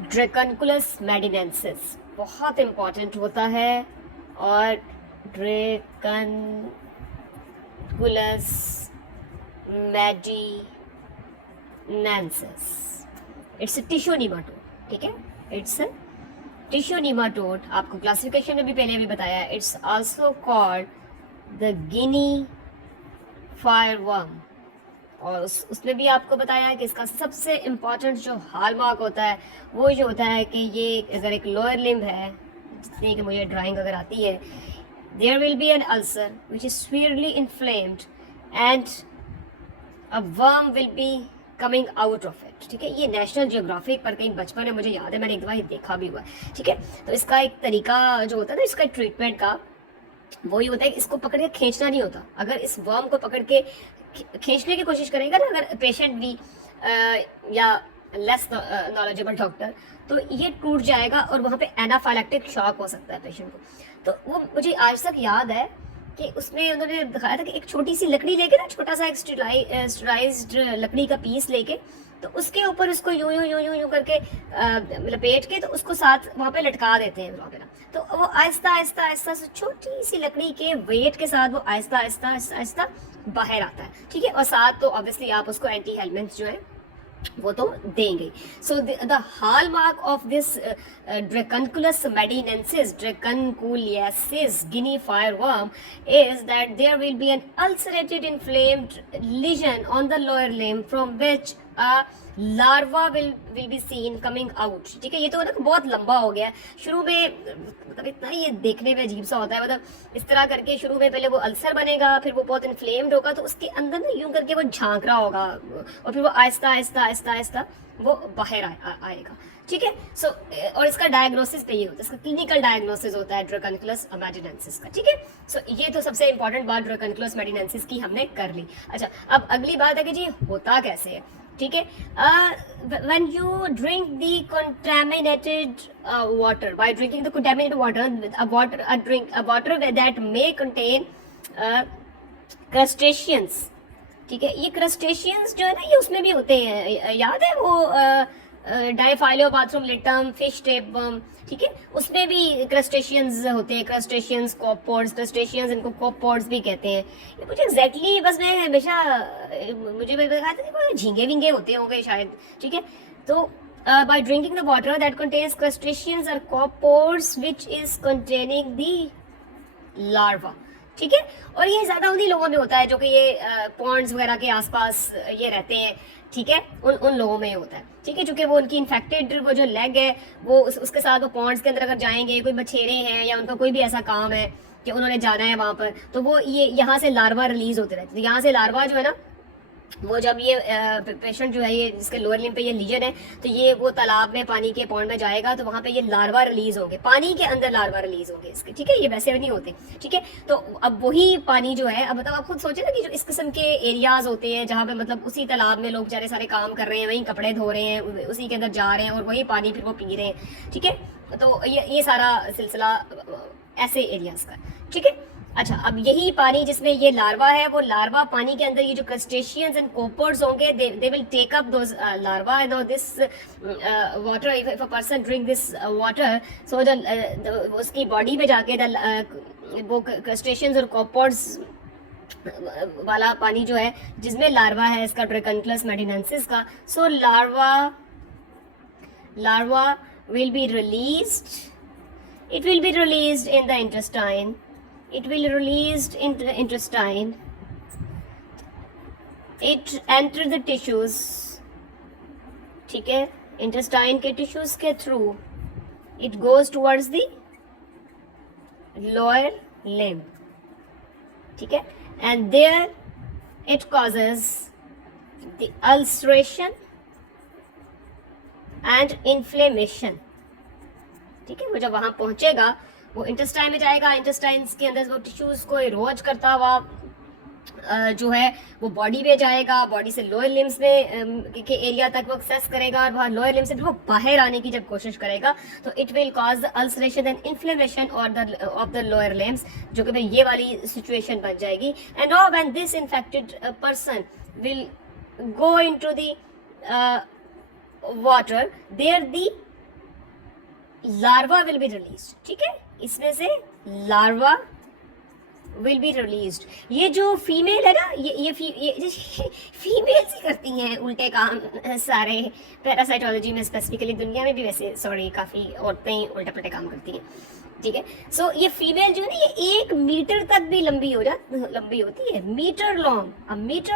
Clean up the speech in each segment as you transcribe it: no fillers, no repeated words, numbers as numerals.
ड्रेकनकुलस मेडिनेंसिस बहुत इम्पॉर्टेंट होता है। और ड्रेकनकुलस मेडिनेंसिस इट्स टिश्यू निमाटोड, ठीक है। इट्स टिश्यू निमाटोड, आपको क्लासिफिकेशन में भी पहले भी बताया। इट्स आल्सो कॉल्ड द गिनी फायरवर्म। और उसमें भी आपको बताया कि इसका सबसे इम्पॉर्टेंट जो हॉलमार्क होता है वो ये होता है कि ये अगर एक लोअर लिम्ब है, जितनी कि मुझे ड्राइंग अगर आती है, there will be an ulcer which is severely inflamed and a worm will be coming out of it, ठीक है। ये नेशनल जियोग्राफिक पर कहीं बचपन में मुझे याद है, मैंने एक दफा देखा भी हुआ है, ठीक है। तो इसका एक तरीका जो होता है ना इसका ट्रीटमेंट का, वो ये होता है कि इसको पकड़ के खींचना नहीं होता। अगर इस वर्म को पकड़ के खींचने की कोशिश करेगा ना अगर पेशेंट भी या लेस नॉलेजेबल डॉक्टर, तो ये टूट जाएगा और वहाँ पे एनाफाइलैक्टिक शॉक हो सकता है पेशेंट को। तो वो मुझे आज तक याद है कि उसमें उन्होंने दिखाया था कि एक छोटी सी लकड़ी लेके ना, छोटा सा एक स्टेरिलाइज्ड लकड़ी का पीस लेके, तो उसके ऊपर उसको यूं यूं यूं यूं यूं करके लपेट के तो उसको साथ वहाँ पे लटका देते हैं वगैरह। तो वो आहिस्ता आहिस्ता आहिस्ता से छोटी सी लकड़ी के वेट के साथ वो आहिस्ता आहिस्ता आहिस्ता आहिस्ता बाहर आता है, ठीक है। और साथ तो ऑब्वियसली आप उसको एंटी हेलमेंट्स जो है वो तो देंगे। So the hallmark of this dracunculus medinensis, dracunculiasis guinea fireworm is that there will be an ulcerated inflamed lesion on the lower limb from which a larva will be seen coming out, ठीक है। ये तो ना बहुत लंबा हो गया। शुरू में मतलब इतना ये देखने में अजीब सा होता है, मतलब इस तरह करके शुरू में पहले वो अल्सर बनेगा, फिर वो बहुत इन्फ्लेम्ड होगा, तो उसके अंदर ना यूं करके वो झांक रहा होगा और फिर वो आहिस्ता आहिस्ता आहिस्ता आहिस्ता वो बाहर आएगा, ठीक है। सो और इसका डायग्नोसिस पे ये होता है, इसका क्लिनिकल डायग्नोसिस होता है ड्रेकनकुलस मेडिनेंसिस का, ठीक है। सो ये तो सबसे इंपॉर्टेंट बात ड्रेकनकुलस मेडिनेंसिस की हमने कर ली। अच्छा, अब अगली बात है कि जी होता कैसे है, ठीक है। when you drink the contaminated water, by drinking the contaminated water, a water that may contain crustaceans, ठीक है। ये क्रस्टेशियंस जो है ना ये उसमें भी होते हैं, याद है वो डाइफाइलोबाथ्रोमलेटम, फिश टेपवर्म, ठीक है। उसमें भी क्रस्टेशियंस होते हैं, क्रस्टेशियंस, कॉपॉड्स, क्रस्टेशियंस इनको कॉपॉड्स भी कहते हैं। ये मुझे एग्जैक्टली बस मैं हमेशा मुझे देखा था झींगे विंगे होते होंगे शायद, ठीक है। तो by drinking the water that contains crustaceans or copepods which is containing the larva, ठीक है। और ये ज्यादा उन्हीं लोगों में होता है जो कि ये पॉन्ड्स वगैरह के आसपास ये रहते हैं, ठीक है। उन लोगों में होता है, ठीक है। चूंकि वो उनकी इन्फेक्टेड वो जो लेग है वो उसके साथ वो पॉन्ड्स के अंदर अगर जाएंगे, कोई मछेरे हैं या उनका कोई भी ऐसा काम है कि उन्होंने जाना है वहां पर, तो वो ये यहाँ से लार्वा रिलीज होते रहते हैं। यहाँ से लार्वा जो है ना, वो जब ये पेशेंट जो है ये जिसके लोअर लिम्ब पे ये लीजन है, तो ये वो तालाब में पानी के पॉन्ड में जाएगा, तो वहां पे ये लार्वा रिलीज होंगे, पानी के अंदर लार्वा रिलीज होंगे इसके, ठीक है। ये वैसे भी नहीं होते, ठीक है। तो अब वही पानी जो है, अब मतलब आप खुद सोचे ना कि जो इस किस्म के एरियाज होते हैं जहाँ पे मतलब उसी तालाब में लोग बेचारे सारे काम कर रहे हैं, वही कपड़े धो रहे हैं, उसी के अंदर जा रहे हैं और वही पानी फिर वो पी रहे हैं, ठीक है। तो ये सारा सिलसिला ऐसे एरियाज का, ठीक है। अच्छा, अब यही पानी जिसमें ये लार्वा है, वो लार्वा पानी के अंदर ये जो क्रस्टेशियंस एंड कोपर्स होंगे, they will take up those larva and this water. If a person drink this water, so उसकी बॉडी में जाके वो क्रस्टेशियंस और कोपर्स वाला पानी जो है जिसमें लार्वा है इसका ड्रेकनकुलस मेडिनेंसिस का, सो larva will be released, it will be released in the intestine, it will released in the intestine, it enter the tissues, ठीक है। intestine के tissues के through it goes towards the lower limb, ठीक है। and there it causes the ulceration and inflammation, ठीक है। वो जब वहां पहुंचेगा वो इंटेस्टाइन में जाएगा, इंटेस्टाइन के अंदर वो टिश्यूज को इरोज करता हुआ जो है वो बॉडी में जाएगा, बॉडी से लोअर लिम्स में के एरिया तक वो एक्सेस करेगा और वहाँ लोअर लिम्स से वो बाहर आने की जब कोशिश करेगा तो it will cause the ulceration and inflammation of the lower limbs, जो कि ये वाली सिचुएशन बन जाएगी। And now when this infected person will go into the water, there the larva will be release, ठीक है, इसमें से लार्वा विल बी रिलीज्ड। ये जो फीमेल है ना, ये फीमेल्स ही करती हैं उल्टे काम सारे पैरासाइटोलॉजी में, स्पेसिफिकली दुनिया में भी वैसे सॉरी काफ़ी औरतें उल्टे पुल्टे काम करती हैं, ठीक है। सो ये फीमेल जो है ना, ये 1 मीटर तक भी लंबी होती है, metre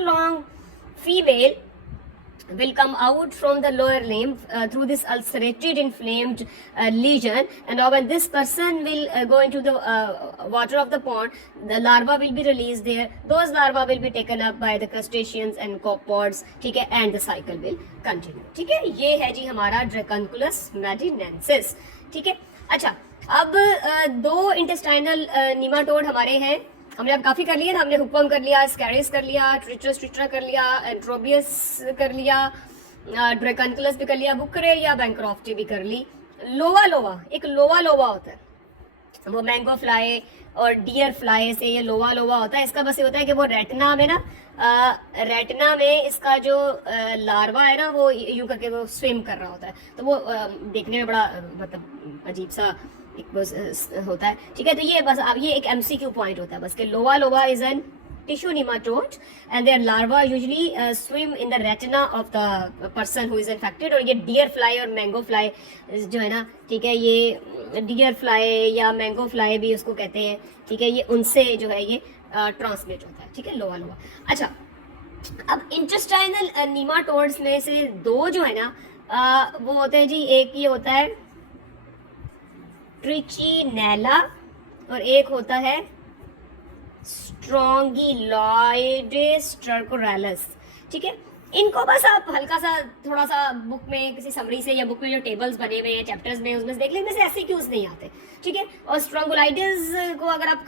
long female will come out from the lower limb through this ulcerated inflamed lesion, and now when this person will go into the water of the pond, the larva will be released there. Those larva will be taken up by the crustaceans and copepods, ठीक है, and the cycle will continue, ठीक है। ये है जी हमारा ड्रैकनकुलस मेडिनेंसिस, ठीक है। अच्छा, अब 2 इंटेस्टाइनल निमाटोड हमारे हैं, हमने अब काफ़ी कर लिया ना, हमने हुकवर्म कर लिया, स्कैरिस कर लिया, ट्रिट्रा कर लिया, एंट्रोबियस कर लिया, ड्रैकनकुलस भी कर लिया, बुकरेरिया बैंक्रॉफ्टी भी कर ली। लोवा एक लोवा होता है, वो मैंगो फ्लाई और डियर फ्लाई से ये लोवा होता है। इसका बस ये होता है कि वो रेटिना में ना, रेटिना में इसका जो लार्वा है ना, वो यूं करके वो स्विम कर रहा होता है, तो वो देखने में बड़ा मतलब अजीब सा एक बस होता है, ठीक है। तो ये बस अब ये एक MCQ पॉइंट होता है बस कि Loa is an tissue nematode and their larva usually swim in the retina of the person who is infected. और ये डियर फ्लाई और मैंगो फ्लाई जो है ना, ठीक है, ये डियर फ्लाई या मैंगो फ्लाई भी उसको कहते हैं, ठीक है, ये उनसे जो है ये ट्रांसमिट होता है, ठीक है, लोवा। अच्छा, अब इंटेस्टाइनल निमाटोड्स में से 2 जो है ना वो होते हैं जी, एक ये होता है ट्रिचिनेला और एक होता है स्ट्रोंगिलॉइडेस ट्रकोरैलस, ठीक है। इनको बस आप हल्का सा थोड़ा सा बुक में किसी समरी से या बुक में जो टेबल्स बने हुए हैं चैप्टर्स में उसमें से देख लें, से ऐसे क्यूज नहीं आते, ठीक है। और स्ट्रोंगोलाइटिस को अगर आप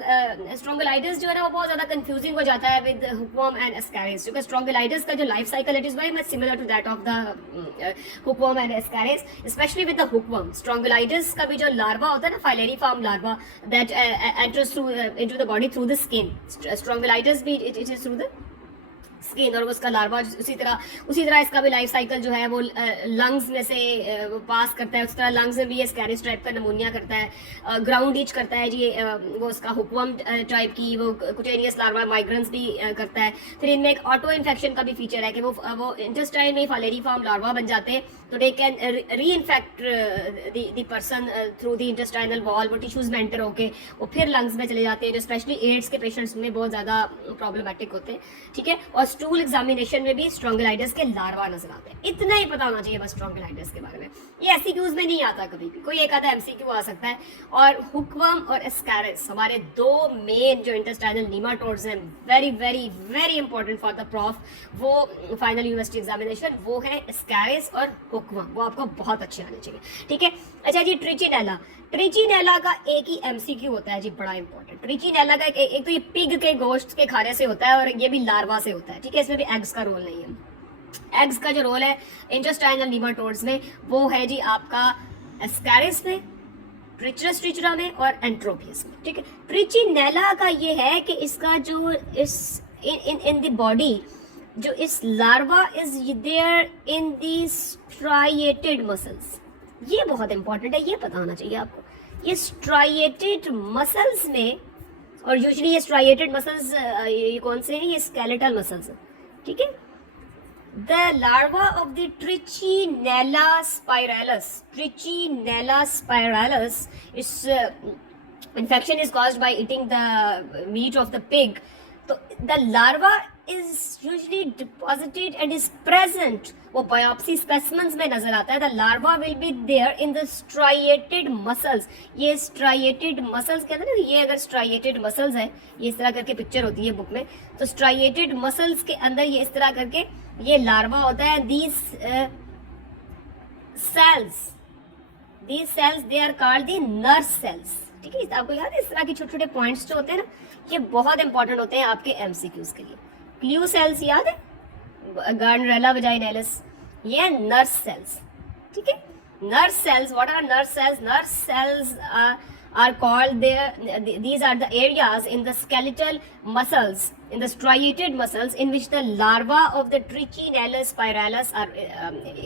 स्ट्रोंगोलाइटिस जो है ना वो बहुत ज्यादा कंफ्यूजिंग हो जाता है विद हुकवर्म एंड एस्कैरिस, क्योंकि स्ट्रोंगोलाइटिस का जो life cycle it is very much similar to that of the hookworm and ascaris, specially with the hookworm. Strongyloides का भी जो लार्वा होता है ना, filariform larva that enters through into the body through the skin, strongyloides भी it is through the skin, और उसका larva उसी तरह इसका भी लाइफ साइकिल जो है वो लंग्स में से पास करता है। उस तरह लंग्स में भी ये स्कैरिस टाइप का नमूनिया करता है, ग्राउंड ईच करता है जी, वो उसका हुकवर्म टाइप की वो कुटेनियस लार्वा माइग्रेंस भी करता है। फिर इनमें एक ऑटो इन्फेक्शन का भी फीचर है कि वो इंटेस्टाइन में फाइलेरिफॉर्म लार्वा बन जाते हैं, तो दे कैन री infect the person through the intestinal wall, वो टिश्यूज में एंटर होके वो फिर लंग्स में चले जाते हैं, जो स्पेशली एड्स के पेशेंट्स में बहुत ज़्यादा प्रॉब्लमेटिक होते हैं, ठीक है। और स्टूल एग्जामिनेशन में भी स्ट्रोंगोलाइटिस के लार्वा नजर आते हैं। इतना ही पता होना चाहिए बस स्ट्रोंगोलाइटिस के बारे में, ये एमसीक्यूज में नहीं आता, कभी भी कोई एक आधा एमसीक्यू आ सकता है। और हुकवर्म और एस्कैरिस हमारे 2 मेन जो इंटेस्टाइनल निमाटोड्स हैं, very very very important for the prof, वो फाइनल यूनिवर्सिटी एग्जामिनेशन, वो है एस्कैरिस और हुकवर्म, वो आपको बहुत अच्छे आने चाहिए, ठीक है। अच्छा जी, ट्रिचिनेला का एक ही एमसीक्यू होता है जी, बड़ा इंपॉर्टेंट। ट्रिचिनेला का एक तो ये पिग के गोश्त के खाने से होता है और ये भी लार्वा से होता है, ठीक है। इसमें भी एग्स का रोल नहीं है। एग्स का जो रोल है इंटेस्टाइनल निमाटोड्स में वो है जी आपका एस्कैरिस में, ट्रिचरा में और एंट्रोपियस में, ठीक है। ट्रिचिनेला का ये है कि इसका जो इस इन द बॉडी जो इस larva is there in the striated muscles, ये बहुत इंपॉर्टेंट है, ये पता होना चाहिए आपको। ये स्ट्राइएटेड मसल्स में, और यूजुअली ये स्ट्राइएटेड मसल्स ये कौन से हैं, ये स्केलेटल मसल्स हैं, ठीक है। The larva of the Trichinella spiralis is infection is caused by eating the meat of the pig. So the larva is usually deposited and is present, वो biopsy specimens में नजर आता है। The larva will be there in the striated muscles. ये striated muscles कहते हैं ना, ये अगर striated muscles है, ये इस तरह करके पिक्चर होती है बुक में, तो striated muscles के अंदर ये इस तरह करके ये लार्वा होता है। These cells they are called the nurse cells, ठीक है। आपको याद है इस तरह के छोटे छोटे पॉइंट्स जो होते हैं ना, ये बहुत इंपॉर्टेंट होते हैं आपके एमसीक्यूज के लिए। क्ल्यू सेल्स याद है, गार्डनेरिया वजाइनैलिस, ये नर्स सेल्स, ठीक है। Nurse cells, what are nurse cells? Nurse cells are called these are the areas in the skeletal muscles, in the striated muscles in which the larva of the Trichinella spiralis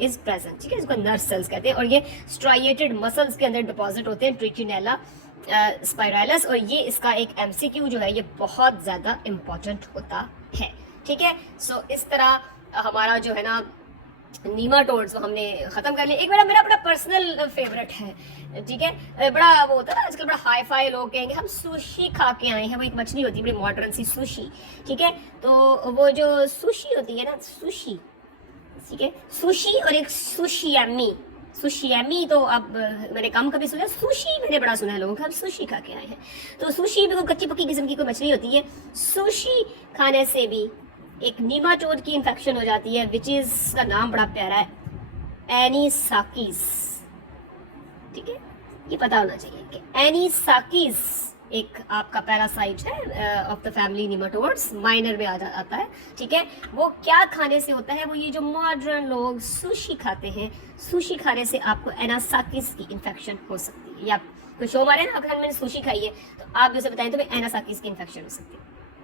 is present. ठीक है, इसको nerve cells कहते हैं और ये striated muscles के अंदर deposit होते हैं Trichinella spiralis और ये इसका एक MCQ जो है ये बहुत ज़्यादा इम्पोर्टेंट होता है। ठीक है, सो इस तरह हमारा जो है ना नीमाटोड्स हमने ख़त्म कर लिया। एक मेरा बड़ा पर्सनल फेवरेट है, ठीक है, बड़ा वो होता है ना आजकल बड़ा हाई फाई लोग कहेंगे हम सुशी खा के आए हैं, वो एक मछली होती है बड़ी मॉडर्न सी सुशी, ठीक है, तो वो जो सुशी होती है ना सुशी, ठीक है, सुशी और एक सुशियामी, सुशियामी तो अब मैंने कम कभी सुना, सुशी मैंने बड़ा सुना है लोगों का, हम सुशी खा के आए हैं। तो सुशी भी कोई कच्ची पक्की किस्म की कोई मछली होती है, सुशी खाने से भी एक नीमाटोड की इन्फेक्शन हो जाती है विच इज का नाम बड़ा प्यारा है एनीसाकिस। ठीक है, ये पता होना चाहिए कि एनीसाकिस एक आपका पैरासाइट है of the family nematodes, minor में आता है। ठीक है, वो क्या खाने से होता है, वो ये जो मॉडर्न लोग सुशी खाते हैं, सुशी खाने से आपको एनासाकिस की इन्फेक्शन हो सकती है। या कोई शो मारे ना, अगर मैंने सुशी खाई है तो आप जैसे बताएं तो एनासाकिस की इन्फेक्शन हो सकती है।